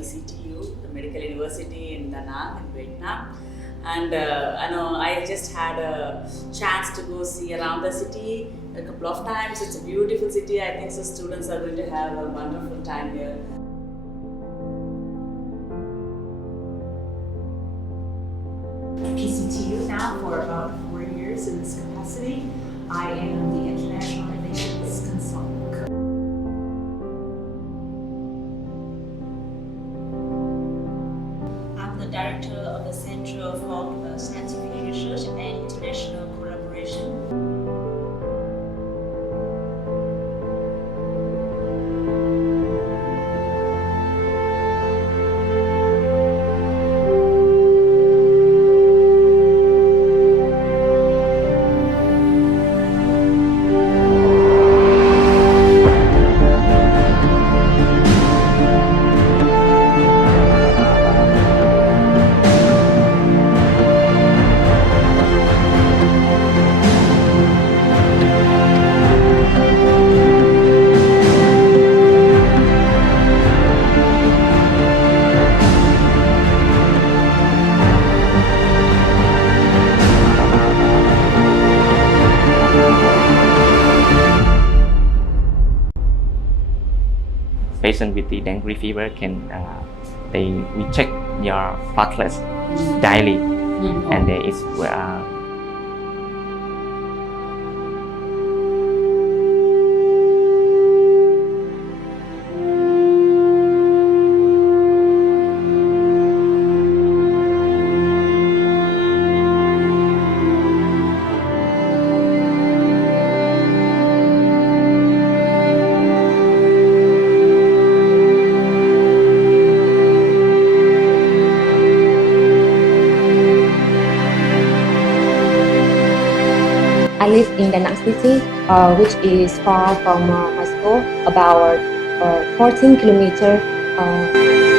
PCTU, the Medical University in Da Nang in Vietnam. And I just had a chance to go see around the city a couple of times. It's a beautiful city. I think so students are going to have a wonderful time here. PCTU now for about 4 years in this capacity. I am the International Relations Consultant. I'm the Director of the Center for Scientific Research and International Collaboration. Patient with the dengue fever can we check your platelets daily, and there is I live in Da Nang City, which is far from Moscow, about 14 kilometers.